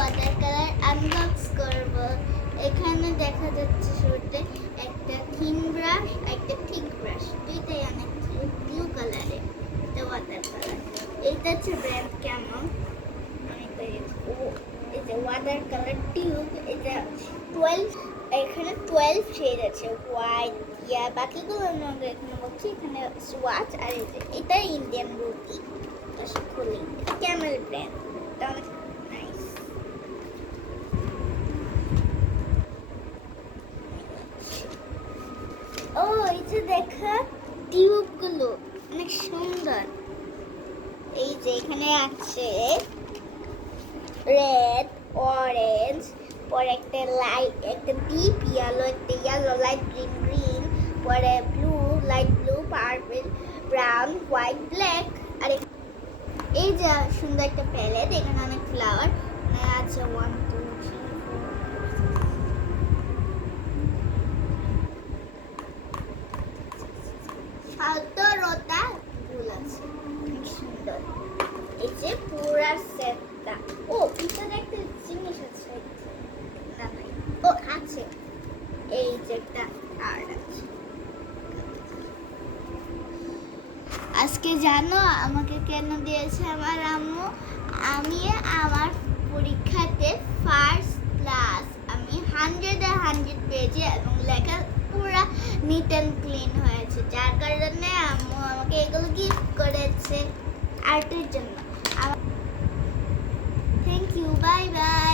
Water colour unbox করব। এখানে দেখা যাচ্ছে শুরুতে একটা থিন ব্রাশ, একটা থিক ব্রাশ, দুইটাই অনেক ব্লু কালারের। এটা ওয়াটার কালার। এইটা হচ্ছে ব্র্যান্ড কেমন, ও এই যে ওয়াটার কালার টিউব। এটা 12, এখানে 12 শেড আছে, হোয়াইট, ইয়া, বাকিগুলো আমরা এখানে বলছি। এখানে সোয়াচ আর এই যে এটা ইন্ডিয়ান রুটি। খুলি, ক্যামেল ব্র্যান্ড, এটা অনেক নাইস। ও এই যে দেখা টিউবগুলো অনেক সুন্দর। এই যে এখানে আছে রেড, অরেঞ্জ, পরে একটা লাইট, একটা ডিপ ইয়েলো, একটা ইয়েলো, লাইট গ্রিন, গ্রিন, পরে blue, light blue, purple, brown, white, black. আর এই যে সুন্দর একটা প্যালেট, এখানে অনেক ফ্লাওয়ার আছে, 1 2 3 4 17টা ফুল আছে, অনেক সুন্দর। এই যে পুরা সেটটা। ও ভিতরে একটা জিনিস আছে, না নাই, ও আছে, এই যে একটা কার্ড আছে। আজকে জানো আমাকে কেন দিয়েছে আমার আম্মু? আমি আমার পরীক্ষাতে ফার্স্ট ক্লাস, আমি 100-100 পেয়েছি এবং লেখা পুরা নিট অ্যান্ড ক্লিন হয়েছে, যার কারণে আম্মু আমাকে এগুলো গিফট করেছে আর্টের জন্য। Thank you, bye by.